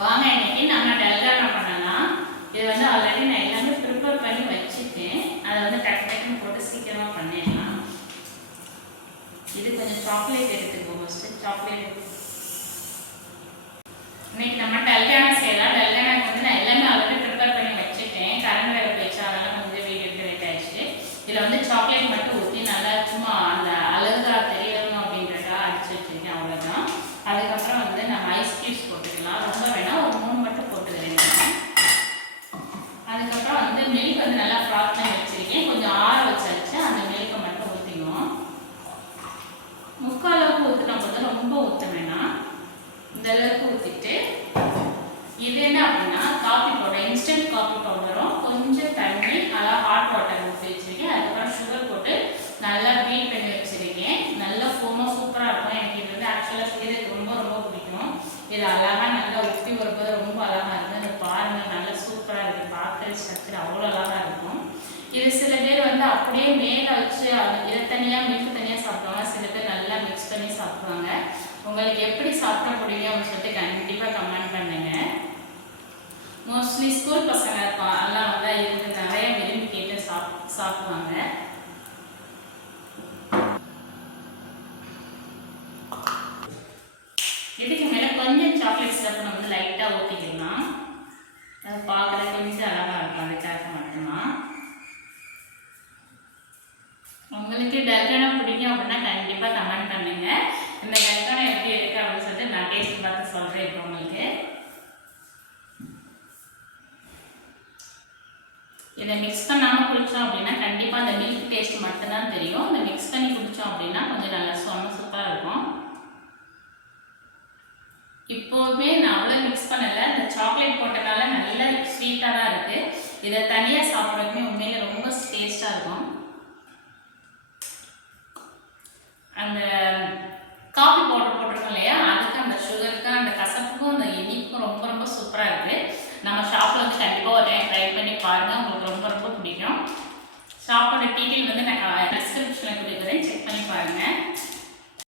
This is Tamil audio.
வாங்க இன்னைக்கு நம்ம டல்கானா பண்ணலாம். இது வந்து ஆல்ரெடி நான் எல்லாமே ப்ரிப்பேர் பண்ணி வச்சுட்டேன். அதை வந்து டக்கு டக்குன்னு போட்டு சீக்கிரமாக பண்ணிடலாம். இது கொஞ்சம் சாக்லேட் எடுத்துக்கோங்க. ஃபஸ்ட்டு சாக்லேட் இன்னைக்கு நம்ம டல்கானா செய்யலாம். டல்கானாக்கு வந்து நான் எல்லாமே ஆல்ரெடி ப்ரிப்பேர் பண்ணி வச்சுட்டேன். கரண்ட் வேலை போயிடுச்சு, அதனால கொஞ்சம் வீடியோ லேட் ஆயிடுச்சு. இதில் வந்து சாக்லேட் மட்டும் ஊற்றி நல்லா சும்மா அந்த அழகா தெரியணும் அப்படின்றதுக்காக அடிச்சு வச்சுருக்கேன், அவ்வளோதான். அதுக்கப்புறம் வந்து நம்ம ஐஸ் கியூப்ஸ் போட்டுக்கலாம். ரொம்ப வேணாம், ஒரு 3 மட்டும் போட்டுக்கிறேன். அதுக்கப்புறம் வந்து மில்க் வந்து நல்லா ஃப்ராக் பண்ணி வச்சுருக்கேன். கொஞ்சம் ஆற வச்சாச்சு. அந்த மில்கை மட்டும் ஊற்றிக்கணும். முக்கால் அளவுக்கு ஊற்றினா போதும், ரொம்ப ஊற்ற வேணாம். இந்த அளவுக்கு ஊற்றிட்டு இது என்ன அப்படின்னா காஃபி பவுடர், இன்ஸ்டன்ட் காஃபி பவுடரும் கொஞ்சம் தண்ணி, நல்லா ஹாட் வாட்டர் ஊற்றி வச்சுருக்கேன். அதுக்கப்புறம் சுகர் போட்டு நல்லா பீட் பண்ணி வச்சுருக்கேன். நல்லா ஃபோமாக சூப்பராக இருக்கும். எனக்கு இது வந்து ஆக்சுவலாக செய்யறதுக்கு ரொம்ப ரொம்ப பிடிக்கும். இது அழகாக நல்லா ஊற்றி வரும்போது ரொம்ப அழகாக இருக்கும். இது பாருங்கள், நல்லா சூப்பராக இருக்குது. பார்க்கவே ஸ்ட்ரக்சர் அவ்வளோ அழகாக இருக்கும். இது சில பேர் வந்து அப்படியே மேலே வச்சு இதை தனியாக மில்க் தனியாக சாப்பிடுவாங்க. சில பேர் நல்லா மிக்ஸ் பண்ணி சாப்பிடுவாங்க. உங்களுக்கு எப்படி சாப்பிட முடியும் அப்படின்னு சொல்லிட்டு கண்டிப்பாக கமெண்ட் பண்ணுங்க. மோஸ்ட்லி ஸ்கூல் பசங்க எல்லாம் வந்து இதுக்கு நிறைய விரும்பி கேட்டு சாப்பிடுவாங்க. இதுக்கு மேலே கொஞ்சம் சாக்லேட் சிரப் நம்ம வந்து லைட்டாக ஊற்றிக்கலாம். அது பார்க்குறது கொஞ்சம் அழகாக இருக்கும், அதுக்காக மட்டும்தான். உங்களுக்கு டல்கானா பிடிக்கும் அப்படின்னா கண்டிப்பாக கமெண்ட் பண்ணுங்க. இந்த டல்கானா எப்படி இருக்கு அப்படின்னு சொல்லிட்டு நான் டேஸ்ட் பார்த்து சொல்கிறேன். இப்போ உங்களுக்கு இதை மிக்ஸ் பண்ணாமல் குடித்தோம் அப்படின்னா கண்டிப்பாக அந்த மில்க் டேஸ்ட் மட்டும்தான் தெரியும். இந்த மிக்ஸ் பண்ணி குடித்தோம் அப்படின்னா கொஞ்சம் நல்லா சூப்பராக இருக்கும். இப்போவுமே நான் அவ்வளோ மிக்ஸ் பண்ணலை. இந்த சாக்லேட் போட்டனால நல்ல ஸ்வீட்டாக தான் இருக்குது. இதை தனியாக சாப்பிட்றதுமே உண்மையில ரொம்ப டேஸ்ட்டாக இருக்கும். அந்த காஃபி பவுடர் போட்டிருக்கோம் இல்லையா, அதுக்கு அந்த சுகருக்கு அந்த கசப்புக்கும் அந்த இனிப்புக்கும் ரொம்ப ரொம்ப சூப்பராக இருக்குது. நம்ம ஷாப்பில் வந்து கண்டிப்பாக ஒரு டைம் ட்ரை பண்ணி பாருங்கள், உங்களுக்கு ரொம்ப ரொம்ப பிடிக்கும். ஷாப்போட டீட்டெயில் வந்து நான் டிஸ்கிரிப்ஷனில் கொடுக்குறேன்.